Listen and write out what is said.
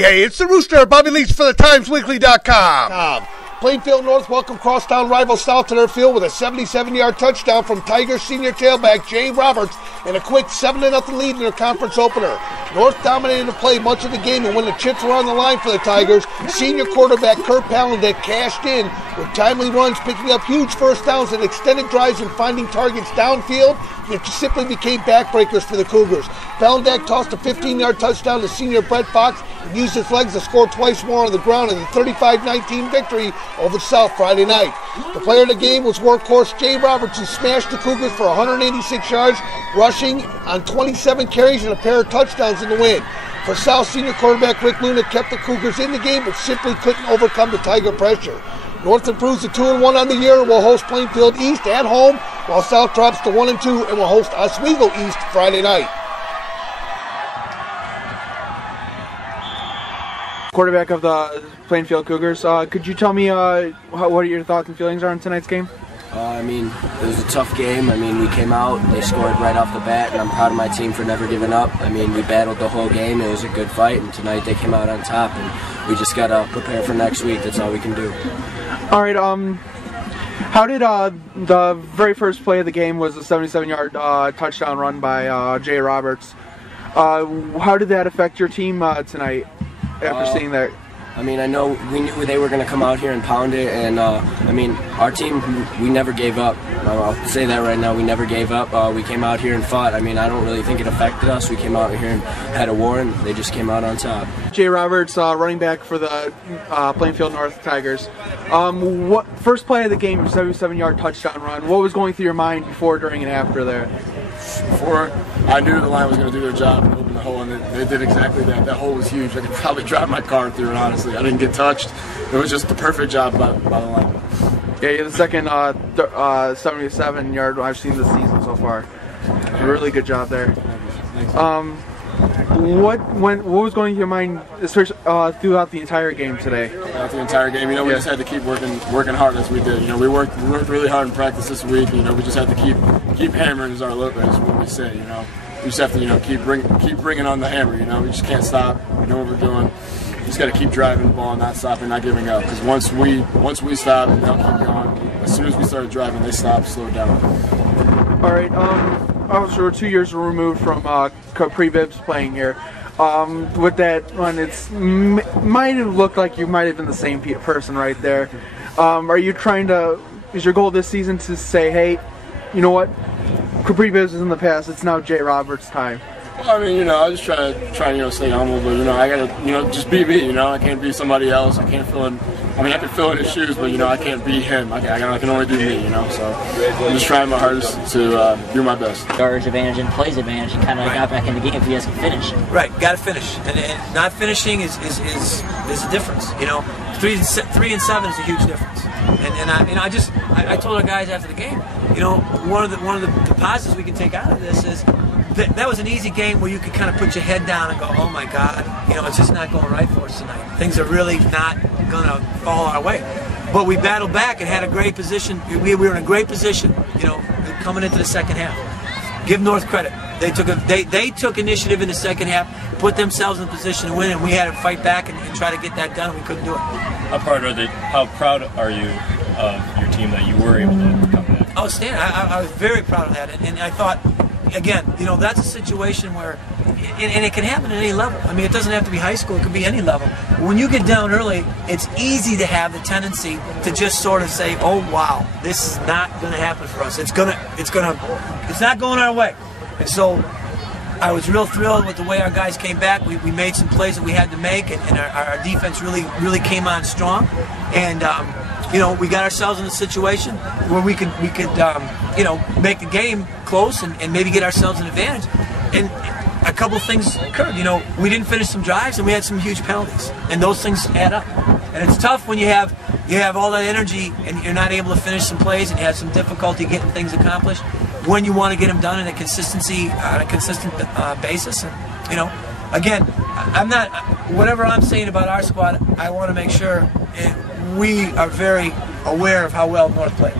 Hey, it's the Rooster, Bobby Leach for the TimesWeekly.com. Plainfield North welcomed crosstown rival South to their field with a 77-yard touchdown from Tigers senior tailback Jay Roberts and a quick 7-0 lead in their conference opener. North dominated the play much of the game, and when the chips were on the line for the Tigers, senior quarterback Kurt Palandek cashed in with timely runs, picking up huge first downs and extended drives and finding targets downfield that simply became backbreakers for the Cougars. Palandek tossed a 15-yard touchdown to senior Brett Fox and used his legs to score twice more on the ground in the 35-19 victory over South Friday night. The player of the game was workhorse Jay Roberts, who smashed the Cougars for 186 yards, rushing on 27 carries and a pair of touchdowns in the win. For South, senior quarterback Rick Luna kept the Cougars in the game but simply couldn't overcome the Tiger pressure. North improves to 2-1 on the year and will host Plainfield East at home, while South drops to 1-2 and will host Oswego East Friday night. Quarterback of the Plainfield Cougars, could you tell me what your thoughts and feelings are on tonight's game? I mean, it was a tough game. I mean, we came out, they scored right off the bat, and I'm proud of my team for never giving up. I mean, we battled the whole game. It was a good fight, and tonight they came out on top, and we just got to prepare for next week. That's all we can do. All right, how did the very first play of the game was a 77-yard touchdown run by Jay Roberts. How did that affect your team tonight after seeing that? I mean, I know we knew they were going to come out here and pound it, and I mean, our team, we never gave up. I'll say that right now, we never gave up. We came out here and fought. I mean, I don't really think it affected us. We came out here and had a war, and they just came out on top. Jay Roberts, running back for the Plainfield North Tigers. What first play of the game, 77-yard touchdown run, what was going through your mind before, during, and after there? Before, I knew the line was going to do their job and open the hole, and they did exactly that. That hole was huge. I could probably drive my car through it, honestly. I didn't get touched. It was just the perfect job by the line. Yeah, you're the second 77-yard I've seen this season so far. Really good job there. What was going through your mind throughout the entire game today? Throughout the entire game, you know, we just had to keep working hard as we did. You know, we worked really hard in practice this week. You know, we just had to keep hammering is what we say. You know, we just have to keep bringing on the hammer. You know, we just can't stop. We know what we're doing. We just got to keep driving the ball, not stopping, not giving up. Because once we stop and they'll keep going. As soon as we started driving, they stopped, slowed down. All right. Obviously, we're 2 years removed from Capri Bibbs playing here. With that run, might have looked like you might have been the same person right there. Are you trying to? Is your goal this season to say, hey, you know what? Capri Bibbs is in the past. It's now Jay Roberts' time. Well, I mean, you know, I just try to stay humble, but I gotta, just be me. You know, I can't be somebody else. I can't fill in. I mean, I can fill in his shoes, but I can't be him. I can only do me. So I'm just trying my hardest to do my best. Yardage advantage and plays advantage, and kind of got back in the game if you guys can finish. Right, got to finish, and not finishing is a difference. 3 and 7 is a huge difference. And I told our guys after the game, one of the positives we can take out of this is that was an easy game where you could kind of put your head down and go, oh my God, it's just not going right for us tonight. Things are really not going to fall our way. But we battled back and had a great position. We were in a great position, coming into the second half. Give North credit. They took initiative in the second half, put themselves in a position to win, and we had to fight back and try to get that done, and we couldn't do it. How proud are you of your team that you were able to come back? Oh, Stan, I was very proud of that, and I thought, again, that's a situation where, and it can happen at any level. I mean, it doesn't have to be high school; it could be any level. When you get down early, it's easy to have the tendency to just sort of say, "Oh, wow, this is not going to happen for us. It's not going our way." And so, I was real thrilled with the way our guys came back. We made some plays that we had to make, and our defense really came on strong. And we got ourselves in a situation where we could make the game close and maybe get ourselves an advantage. And a couple of things occurred. We didn't finish some drives, and we had some huge penalties, and those things add up. And it's tough when you have all that energy and you're not able to finish some plays, and you have some difficulty getting things accomplished when you want to get them done on a consistent basis. And again, I'm not. Whatever I'm saying about our squad, I want to make sure we are very aware of how well North played.